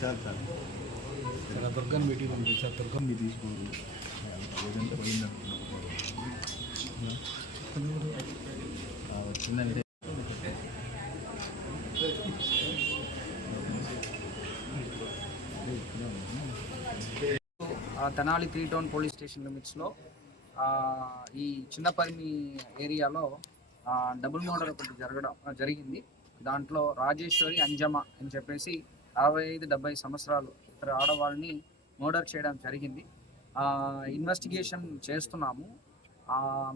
చాలా దుర్గం పెట్టి పంపించారు. దుర్గం మీ తీసుకోరు ఏదంటే పోయింది వచ్చిందంటే తెనాలి 3 టౌన్ పోలీస్ స్టేషన్ లిమిట్స్లో ఈ చిన్నపరిమి ఏరియాలో డబుల్ మర్డర్ ఒకటి జరిగింది. దాంట్లో రాజేశ్వరి అంజమ్మ అని చెప్పేసి 65-70 సంవత్సరాలు ఇద్దరు ఆడవాళ్ళని మర్డర్ చేయడం జరిగింది. ఇన్వెస్టిగేషన్ చేస్తున్నాము.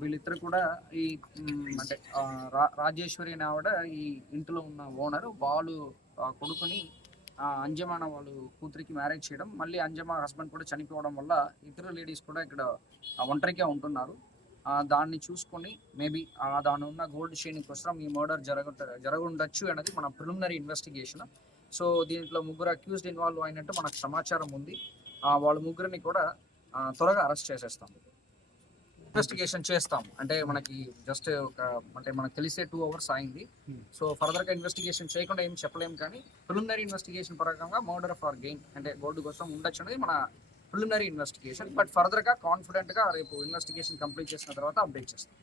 వీళ్ళిద్దరు కూడా ఈ అంటే రాజేశ్వరి అనే ఆవిడ ఈ ఇంట్లో ఉన్న ఓనరు, వాళ్ళు కొడుకుని అంజమాన వాళ్ళు కూతురికి మ్యారేజ్ చేయడం, మళ్ళీ అంజమా హస్బెండ్ కూడా చనిపోవడం వల్ల ఇద్దరు లేడీస్ కూడా ఇక్కడ ఒంటరిగా ఉంటున్నారు. దాన్ని చూసుకొని మేబీ దాని ఉన్న గోల్డ్ చైన్ కోసం ఈ మర్డర్ జరగundొచ్చు అనేది మన ప్రిలిమినరీ ఇన్వెస్టిగేషన్. సో దీంట్లో 3 అక్యూజ్డ్ ఇన్వాల్వ్ అయినట్టు మనకు సమాచారం ఉంది. వాళ్ళ ముగ్గురిని కూడా త్వరగా అరెస్ట్ చేసేస్తాం, ఇన్వెస్టిగేషన్ చేస్తాం. అంటే మనకి జస్ట్ అంటే మనకు తెలిసే 2 hours అయింది. సో ఫర్దర్గా ఇన్వెస్టిగేషన్ చేయకుండా ఏం చెప్పలేము, కానీ ప్రిలిమినరీ ఇన్వెస్టిగేషన్ పరంగా మర్డర్ ఫర్ గెయిన్ అంటే గోల్డ్ కోసం ఉండొచ్చు అనేది మన ప్రిలిమినరీ ఇన్వెస్టిగేషన్. బట్ ఫర్దర్గా కాన్ఫిడెంట్గా రేపు ఇన్వెస్టిగేషన్ కంప్లీట్ చేసిన తర్వాత అప్డేట్ చేస్తాం.